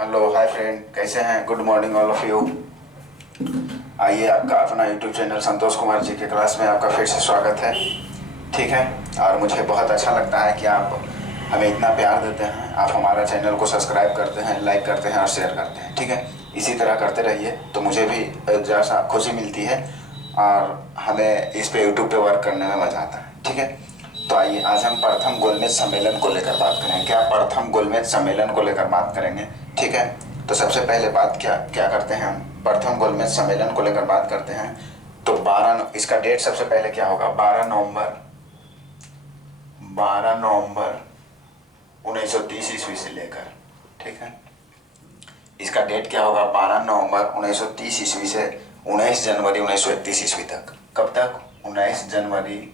Hello hi friend, कैसे हैं? Good morning all of you. आइए, आपका अपना यूट्यूब चैनल संतोष कुमार जी के क्लास में आपका फिर से स्वागत है। ठीक है, और मुझे बहुत अच्छा लगता है कि आप हमें इतना प्यार देते हैं। आप हमारा चैनल को सब्सक्राइब करते हैं, लाइक करते हैं और शेयर करते हैं। ठीक है, इसी तरह करते रहिए तो मुझे भी जैसा खुशी मिलती है और हमें इस पे यूट्यूब पे वर्क करने में मज़ा आता है। ठीक है, तो आइए आज हम प्रथम गोलमेज सम्मेलन को लेकर बात करेंगे। क्या प्रथम गोलमेज सम्मेलन को लेकर बात करेंगे। ठीक है, तो सबसे पहले बात क्या क्या करते हैं, हम प्रथम गोलमेज सम्मेलन को लेकर बात करते हैं। तो 12 इसका डेट सबसे पहले क्या होगा, 12 नवंबर 1930 ईस्वी से लेकर। ठीक है, इसका डेट क्या होगा, 12 नवंबर 1930 ईस्वी से 19 जनवरी 1931 ईस्वी तक। कब तक? 19 जनवरी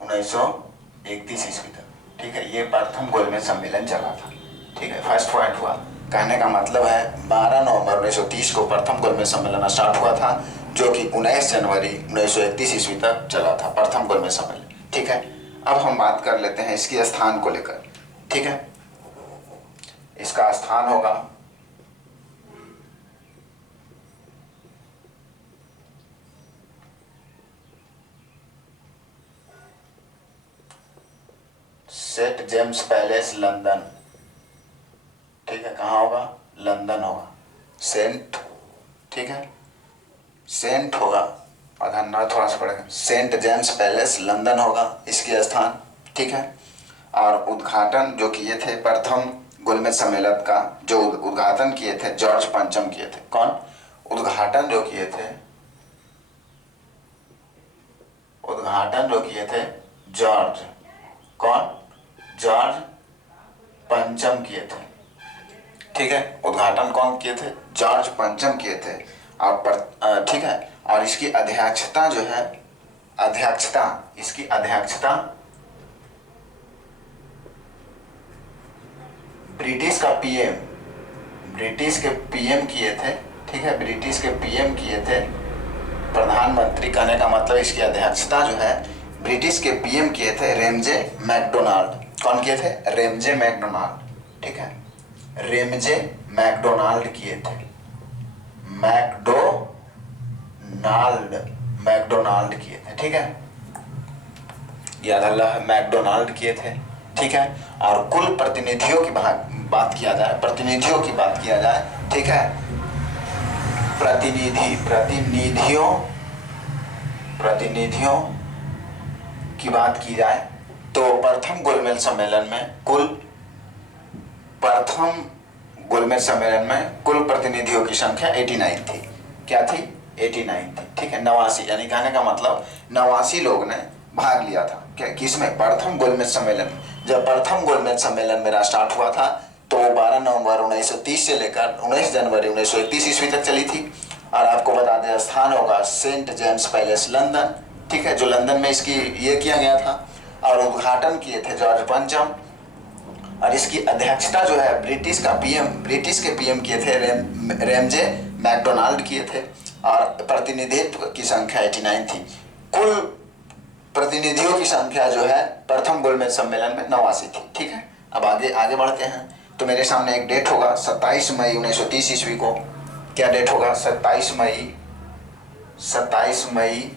1931 ईस्वी तक। ठीक है, ये प्रथम गोलमेज सम्मेलन चला था। ठीक है, फर्स्ट पॉइंट हुआ। कहने का मतलब है 12 नवंबर 1930 को प्रथम गोलमेज सम्मेलन स्टार्ट हुआ था, जो कि 19 जनवरी 1931 ईस्वी तक चला था, प्रथम गोलमेज सम्मेलन। ठीक है, अब हम बात कर लेते हैं इसके स्थान को लेकर। ठीक है, इसका स्थान होगा सेंट जेम्स पैलेस, लंदन। ठीक है, कहाँ होगा? लंदन होगा। सेंट, ठीक है, सेंट होगा, आधा ना थोड़ा सा पड़ेगा, सेंट जेम्स पैलेस, लंदन होगा इसकी स्थान। ठीक है, और उद्घाटन जो किए थे प्रथम गोलमेज सम्मेलन का, जो उद्घाटन किए थे जॉर्ज पंचम किए थे। कौन? उद्घाटन जो किए थे, उद्घाटन जो किए थे जॉर्ज, कौन? जॉर्ज पंचम किए थे। ठीक है, उद्घाटन कौन किए थे? जॉर्ज पंचम किए थे। और ठीक है, और इसकी अध्यक्षता जो है, अध्यक्षता, इसकी अध्यक्षता ब्रिटिश का पीएम, ब्रिटिश के पीएम किए थे। ठीक है, ब्रिटिश के पीएम किए थे। प्रधानमंत्री कहने का मतलब इसकी अध्यक्षता जो है ब्रिटिश के पीएम किए थे, रेमजे मैकडोनाल्ड। कौन किए थे? Ramsay MacDonald. ठीक है, रेमजे मैकडोनाल्ड किए थे। मैकडोनाल्ड, मैकडोनाल्ड किए थे। ठीक है, याद अल्लाह, मैकडोनाल्ड किए थे। ठीक है, और कुल प्रतिनिधियों की बात किया जाए, प्रतिनिधियों की बात किया जाए, ठीक है, प्रतिनिधियों प्रतिनिधियों की बात की जाए तो प्रथम गोलमेज सम्मेलन में कुल, प्रथम गोलमेज सम्मेलन में कुल प्रतिनिधियों की संख्या 89 थी। क्या थी? 89 थी। ठीक है, 89, यानी कहने का मतलब 89 लोग ने भाग लिया था। क्या? किसमें? प्रथम गोलमेज सम्मेलन। जब प्रथम गोलमेज सम्मेलन मेरा स्टार्ट हुआ था तो 12 नवंबर 1930 से लेकर 19 जनवरी 1931 ईस्वी तक चली थी। और आपको बता दें स्थान होगा सेंट जेम्स पैलेस, लंदन। ठीक है, जो लंदन में इसकी ये किया गया था। और उद्घाटन किए थे जॉर्ज पंचम, और इसकी अध्यक्षता जो है ब्रिटिश का पीएम, ब्रिटिश के पीएम किए थे, रेमजे मैकडोनाल्ड किए थे। और प्रतिनिधित्व की संख्या 89 थी। कुल प्रतिनिधियों की संख्या जो है प्रथम गोलमेज सम्मेलन में 89 थी। ठीक है, अब आगे आगे बढ़ते हैं। तो मेरे सामने एक डेट होगा 27 मई 1930 ईस्वी को। क्या डेट होगा? 27 मई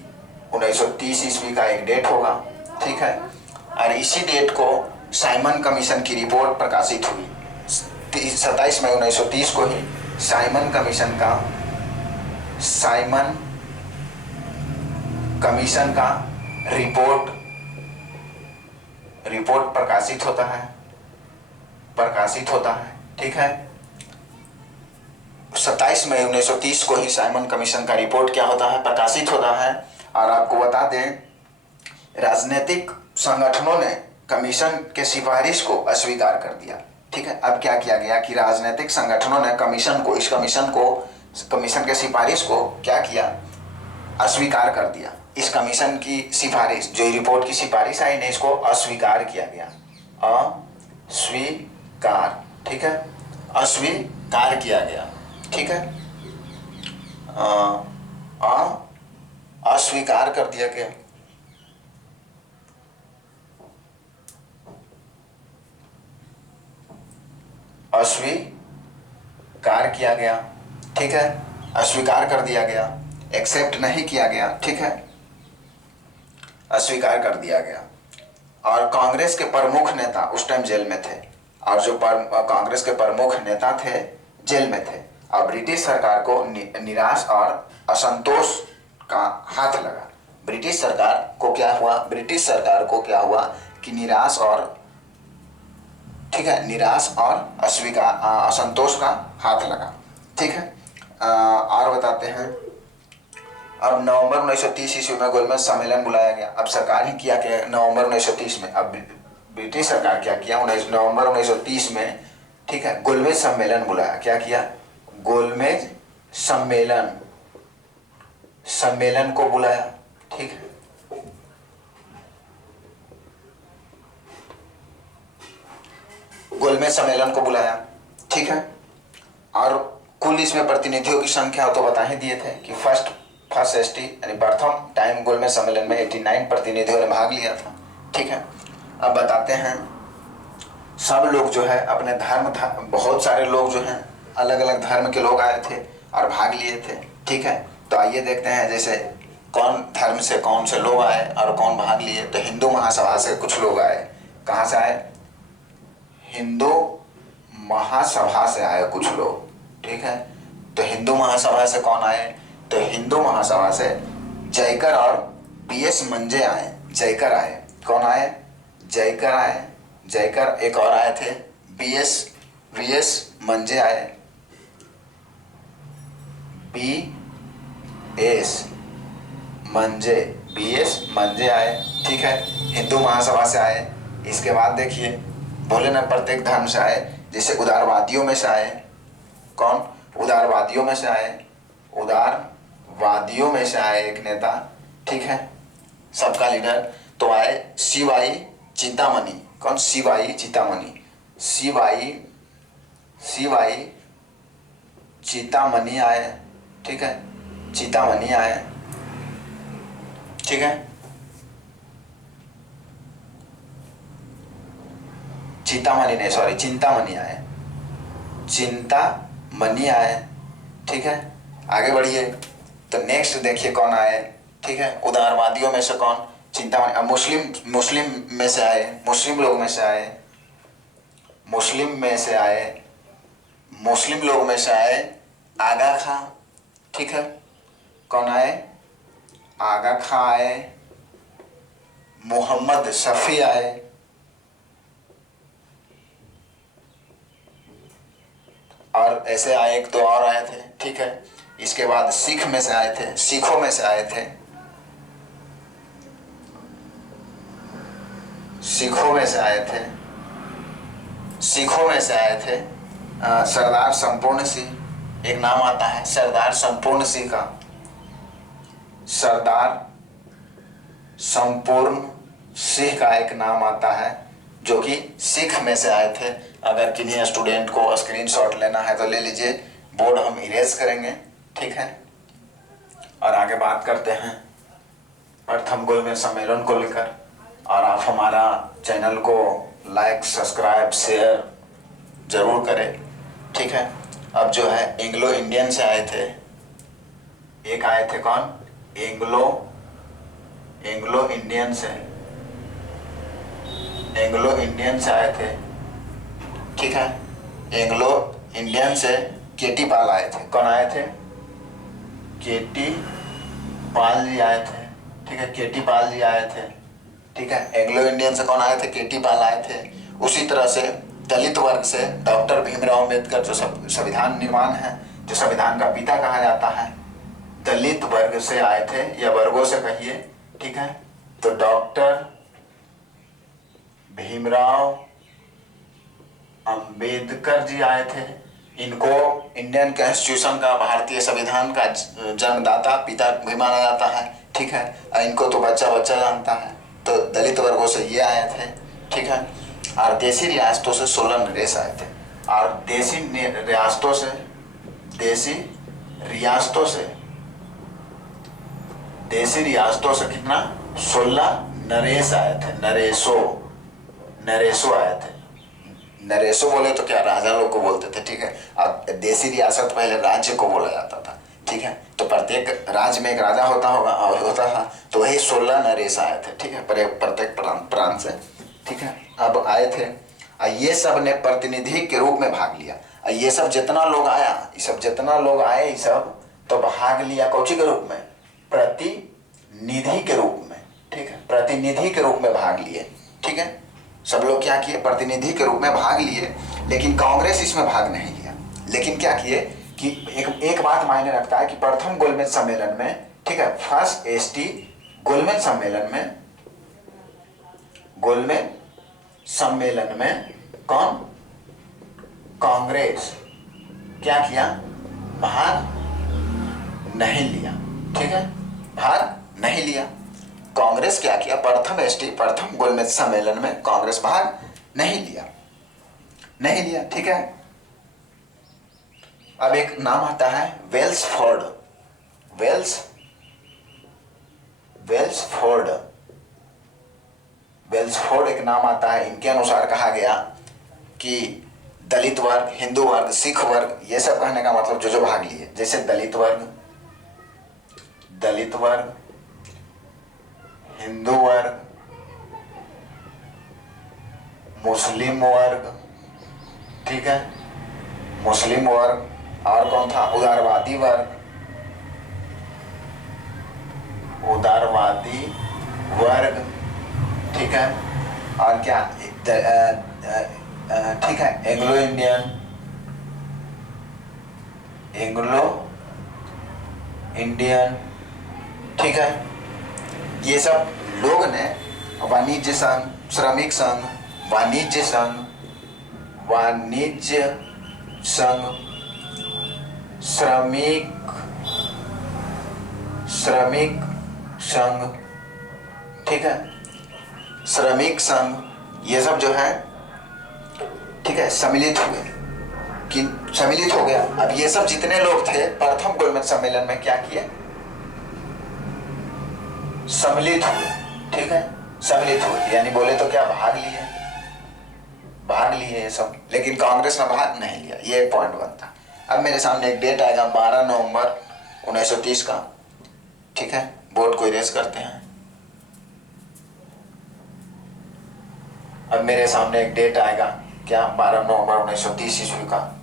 1930 ईस्वी का एक डेट होगा। ठीक है, और इसी डेट को साइमन कमीशन की रिपोर्ट प्रकाशित हुई। 27 मई 1930 को ही साइमन कमीशन का रिपोर्ट प्रकाशित होता है। ठीक है, 27 मई 1930 को ही साइमन कमीशन का रिपोर्ट क्या होता है? प्रकाशित होता है। और आपको बता दें, राजनीतिक संगठनों ने कमीशन के सिफारिश को अस्वीकार कर दिया। ठीक है, अब क्या किया गया कि राजनीतिक संगठनों ने कमीशन के सिफारिश को क्या किया? अस्वीकार कर दिया। इस कमीशन की सिफारिश, जो रिपोर्ट की सिफारिश आई ने, इसको अस्वीकार किया गया। अस्वीकार, ठीक है, अस्वीकार किया गया। ठीक है, अस्वीकार कर दिया गया। अस्वीकार अस्वीकार किया गया, ठीक है, अस्वीकार कर दिया गया, एक्सेप्ट नहीं किया गया, ठीक है, अस्वीकार कर दिया गया। और कांग्रेस के प्रमुख नेता उस टाइम जेल में थे, और जो कांग्रेस के प्रमुख नेता थे जेल में थे, और ब्रिटिश सरकार को निराश और असंतोष का हाथ लगा। ब्रिटिश सरकार को क्या हुआ, ब्रिटिश सरकार को क्या हुआ कि निराश और, ठीक है, निराश और असंतोष का हाथ लगा, ठीक है। और बताते हैं, अब नवंबर 1930 ईस्वी में गोलमेज सम्मेलन बुलाया गया। अब सरकार ही किया कि नवंबर 1930 में, अब ब्रिटिश सरकार क्या किया, नवंबर 1930 में, ठीक है, गोलमेज सम्मेलन बुलाया। क्या किया, गोलमेज सम्मेलन को बुलाया, ठीक है। गोलमेज सम्मेलन को बुलाया, ठीक है। और कुल इसमें प्रतिनिधियों की संख्या तो बता ही दिए थे कि फर्स्ट एसटी यानी प्रथम टाइम गोलमेज सम्मेलन में 89 प्रतिनिधियों ने भाग लिया था, ठीक है। अब बताते हैं, सब लोग जो है अपने बहुत सारे लोग जो हैं अलग अलग धर्म के लोग आए थे और भाग लिए थे, ठीक है। तो आइए देखते हैं, जैसे कौन धर्म से कौन से लोग आए और कौन भाग लिए। तो हिंदू महासभा से कुछ लोग आए। कहाँ से आए, हिंदू महासभा से आए कुछ लोग, ठीक है। तो हिंदू महासभा से कौन आए, तो हिंदू महासभा से जयकर और बीएस मंजे आए। जयकर आए, कौन आए, जयकर आए, जयकर, एक और आए थे बीएस मंजे आए, बीएस मंजे आए, ठीक है, हिंदू महासभा से आए। इसके बाद देखिए, बोले ना प्रत्येक धर्म से आए, जैसे उदारवादियों में से आए, कौन, उदारवादियों में से आए, उदारवादियों में से आए एक नेता, ठीक है, सबका लीडर। तो आए शिवाई चिंतामणि, कौन, शिवाई चिंतामणि, शिवाई चिंतामणि आए, ठीक है, चिंतामणि आए, ठीक है, चिंतामणि आए, चिंतामणि आए, ठीक है। आगे बढ़िए, तो नेक्स्ट देखिए कौन आए, ठीक है, उदारवादियों में से कौन, चिंतामणि। अब मुस्लिम में से आए, मुस्लिम लोग में से आए, मुस्लिम लोग में से आए आगा खां, ठीक है, कौन आए, आगा खां आए, मोहम्मद शफी आए, और ऐसे आए, एक दो और आए थे, ठीक है। इसके बाद सिखों में से आए थे, सिखों में से आए थे सरदार संपूर्ण सिंह, एक नाम आता है सरदार संपूर्ण सिंह का, सरदार संपूर्ण सिंह का एक नाम आता है, जो कि सिख में से आए थे। अगर किन्हीं स्टूडेंट को स्क्रीनशॉट लेना है तो ले लीजिए, बोर्ड हम इरेज करेंगे, ठीक है। और आगे बात करते हैं प्रथम गोलमेज सम्मेलन को लेकर। और आप हमारा चैनल को लाइक, सब्सक्राइब, शेयर जरूर करें, ठीक है। अब जो है एंग्लो इंडियन से आए थे, एक आए थे कौन, एंग्लो इंडियन से आए थे, ठीक है। एंग्लो इंडियन से केटी पाल आए थे। कौन आए थे, केटी पाल जी आए थे, ठीक है, केटी पाल जी आए थे, ठीक है। एंग्लो इंडियन से कौन आए थे, केटी पाल आए थे। उसी तरह से दलित वर्ग से डॉक्टर भीमराव अम्बेडकर, जो संविधान निर्माण है, जो संविधान का पिता कहा जाता है, दलित वर्ग से आए थे, या वर्गों से कहिए, ठीक है। तो डॉक्टर भीमराव अंबेडकर जी आए थे। इनको इंडियन कॉन्स्टिट्यूशन का, भारतीय संविधान का जन्मदाता, पिता भी माना जाता है, ठीक है। इनको तो बच्चा जानता है। तो दलित वर्गों से ये आए थे, ठीक है। और देसी रियासतों से 16 नरेश आए थे। और देसी रियासतों से कितना, 16 नरेश आए थे, नरेशो आए थे, नरेशो बोले तो क्या राजा लोग को बोलते थे, ठीक है। अब देसी रियासत पहले राज्य को बोला जाता था, ठीक है। तो प्रत्येक राज्य में एक राजा होता था, तो वही 16 नरेश आए थे, ठीक है, प्रत्येक प्रांत से, ठीक है। अब आए थे, ये सब ने प्रतिनिधि के रूप में भाग लिया। ये सब जितना लोग आया, ये सब जितना लोग आए, ये सब तो भाग लिया कौची के रूप में, प्रतिनिधि के रूप में, ठीक है, प्रतिनिधि के रूप में भाग लिए, ठीक है। सब लोग क्या किए, प्रतिनिधि के रूप में भाग लिए, लेकिन कांग्रेस इसमें भाग नहीं लिया। लेकिन क्या किए कि एक बात मायने रखता है कि प्रथम गोलमेज सम्मेलन में, ठीक है, फर्स्ट एसटी गोलमेज सम्मेलन में कौन, कांग्रेस क्या किया, भाग नहीं लिया, ठीक है, भाग नहीं लिया। कांग्रेस क्या किया, प्रथम गोलमेज सम्मेलन में कांग्रेस भाग नहीं लिया, ठीक है। अब एक नाम आता है वेल्सफोर्ड एक नाम आता है। इनके अनुसार कहा गया कि दलित वर्ग, हिंदू वर्ग, सिख वर्ग, ये सब कहने का मतलब जो भाग लिए, जैसे दलित वर्ग, हिंदू वर्ग, मुस्लिम वर्ग, ठीक है, मुस्लिम वर्ग, और कौन था, उदारवादी वर्ग, ठीक है, और क्या, ठीक है, एंग्लो इंडियन, ठीक है। ये सब लोग ने वाणिज्य संघ, श्रमिक संघ, वाणिज्य संघ, श्रमिक संघ, ठीक है, श्रमिक संघ, ये सब जो है, ठीक है, सम्मिलित हो गया। अब ये सब जितने लोग थे प्रथम गोलमेज सम्मेलन में क्या किए, सम्मिलित हुए, ठीक है, सम्मिलित हुए, यानी बोले तो क्या, भाग लिए ये सब, लेकिन कांग्रेस ने भाग नहीं लिया। ये एक पॉइंट बनता। अब मेरे सामने एक डेट आएगा 12 नवंबर 1930 का, ठीक है, बोर्ड को इरेज करते हैं। अब मेरे सामने एक डेट आएगा क्या, 12 नवंबर 1930 ईस्वी का।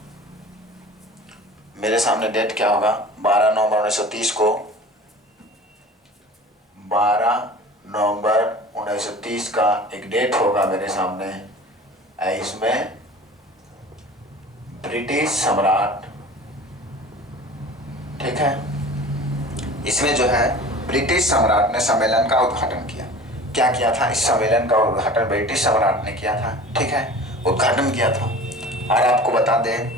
मेरे सामने डेट क्या होगा, 12 नवंबर 1930 को, 12 नवंबर 1930 का एक डेट होगा मेरे सामने। इसमें ब्रिटिश सम्राट, ठीक है, इसमें जो है ब्रिटिश सम्राट ने सम्मेलन का उद्घाटन किया। क्या किया था, इस सम्मेलन का उद्घाटन ब्रिटिश सम्राट ने किया था, ठीक है, उद्घाटन किया था। और आपको बता दें,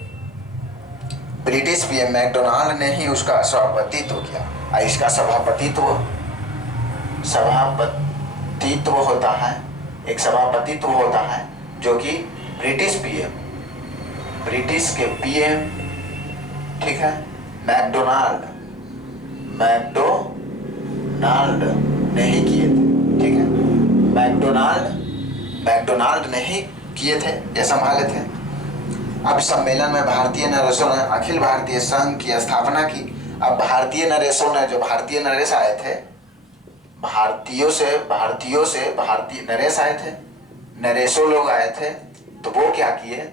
ब्रिटिश पीएम मैकडोनाल्ड ने ही उसका सभापतित्व किया। इसका सभापतित्व होता है, एक सभापतित्व होता है जो कि ब्रिटिश के पीएम, ठीक है, मैकडोनाल्ड ने ही किए थे, ठीक है, मैकडोनाल्ड ने ही किए थे, ये संभाले थे। अब सम्मेलन में भारतीय नरेशों ने अखिल भारतीय संघ की स्थापना की। अब भारतीय नरेश आए थे, भारतीय नरेश आए थे, नरेशो लोग आए थे, तो वो क्या किए,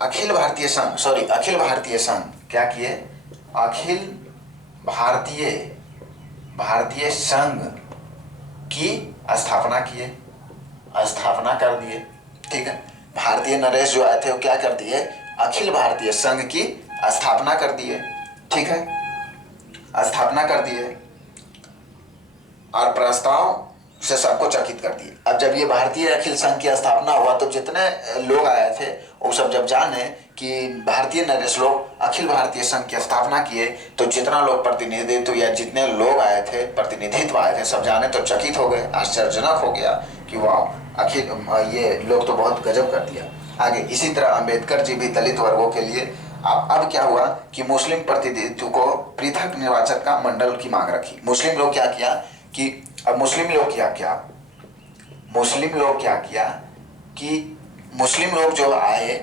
अखिल भारतीय संघ क्या किए, अखिल भारतीय संघ की स्थापना कर दिए, ठीक है। भारतीय नरेश जो आए थे वो क्या कर दिए, अखिल भारतीय संघ की स्थापना कर दिए, ठीक है, स्थापना कर दिए, और प्रस्ताव से सबको चकित कर दिए। अब जब ये भारतीय अखिल संघ की स्थापना हुआ तो जितने लोग आए थे वो सब जब जाने कि भारतीय नरेश लोग अखिल भारतीय संघ की स्थापना किए, तो जितना लोग प्रतिनिधित्व या जितने लोग आए थे, प्रतिनिधित्व आए थे, सब जाने तो चकित हो गए, आश्चर्यजनक हो गया कि वाह, ये लोग तो बहुत गजब कर दिया। आगे इसी तरह अंबेडकर जी भी दलित वर्गों के लिए, अब क्या हुआ कि मुस्लिम प्रतिनिधित्व को पृथक निर्वाचन का मंडल की मांग रखी। मुस्लिम लोग क्या किया कि अब मुस्लिम लोग क्या मुस्लिम लोग क्या किया कि मुस्लिम लोग जो आए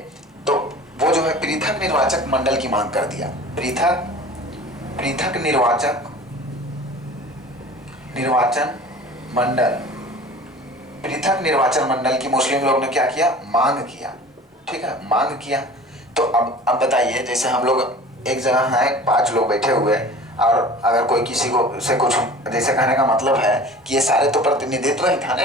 तो वो जो है पृथक निर्वाचक मंडल की मांग कर दिया। पृथक निर्वाचन मंडल, पृथक निर्वाचन मंडल की मुस्लिम लोग ने क्या किया, मांग किया। ठीक है, मांग किया। तो अब बताइए, जैसे हम लोग एक जगह है, 5 लोग बैठे हुए, और अगर कोई किसी को से कुछ, जैसे कहने का मतलब है कि ये सारे तो प्रतिनिधित्व ही था ना,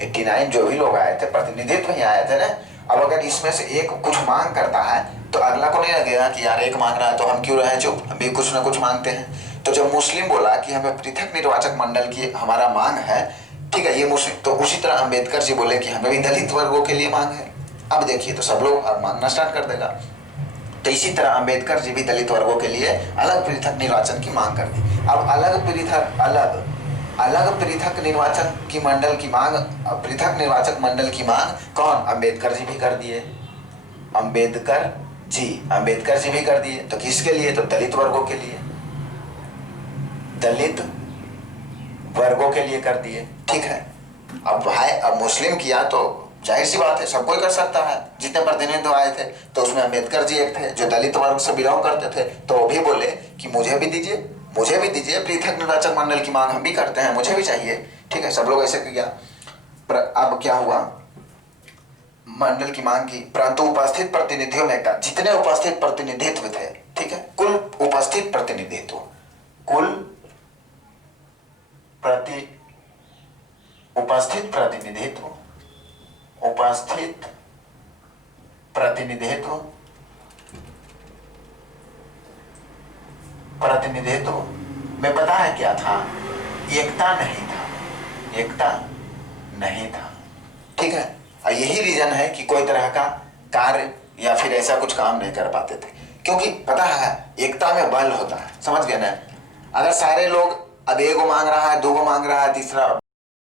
89 जो भी लोग आए थे प्रतिनिधित्व ही आए थे ना। अब अगर इसमें से एक कुछ मांग करता है तो अगला को नहीं लगेगा कि यार एक मांग रहा है तो हम क्यों रहे चुप, हम भी कुछ ना कुछ मांगते हैं। तो जब मुस्लिम बोला कि हमें पृथक निर्वाचक मंडल की हमारा मांग है, ठीक है, ये मुस्लिम, तो उसी तरह अम्बेडकर जी बोले कि हमें भी दलित वर्गों के लिए मांग है। अब देखिए तो सब लोग अब मांगना स्टार्ट कर देगा। तो इसी तरह अम्बेडकर जी भी दलित वर्गों के लिए अलग पृथक निर्वाचन की मांग कर दी। अब अलग पृथक निर्वाचन की मंडल की मांग, पृथक निर्वाचक मंडल की मांग कौन, अम्बेडकर जी भी कर दिए। अम्बेडकर जी भी कर दिए। तो किसके लिए, तो दलित वर्गों के लिए, दलित वर्गों के लिए कर दिए। ठीक है, अब भाई अब मुस्लिम किया तो जाहिर सी बात है सब कोई कर सकता है। जितने प्रतिनिधित्व आए थे तो उसमें अम्बेडकर जी एक थे जो दलित वर्ग से बिलोंग करते थे, तो वो भी बोले कि मुझे भी दीजिए पृथक निर्वाचक मंडल की मांग हम भी करते हैं, मुझे भी चाहिए। ठीक है, सब लोग ऐसे किया। अब क्या हुआ, मंडल की मांग की, परंतु उपस्थित प्रतिनिधियों में का जितने उपस्थित प्रतिनिधित्व थे, ठीक है, कुल उपस्थित प्रतिनिधित्व, उपस्थित प्रतिनिधित्व में पता है क्या था, एकता नहीं था। ठीक है, और यही रीजन है कि कोई तरह का कार्य या फिर ऐसा कुछ काम नहीं कर पाते थे, क्योंकि पता है एकता में बल होता है, समझ गए ना। अगर सारे लोग अब 1 मांग रहा है, 2 मांग रहा है, तीसरा